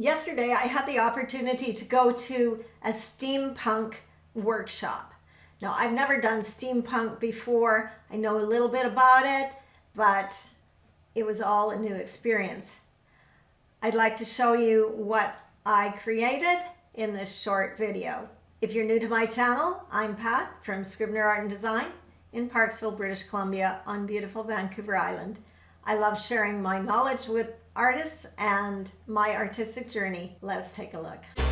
Yesterday, I had the opportunity to go to a steampunk workshop. Now, I've never done steampunk before. I know a little bit about it, but it was all a new experience. I'd like to show you what I created in this short video. If you're new to my channel, I'm Pat from Scrivener Art and Design in Parksville, British Columbia on beautiful Vancouver Island. I love sharing my knowledge with artists and my artistic journey. Let's take a look.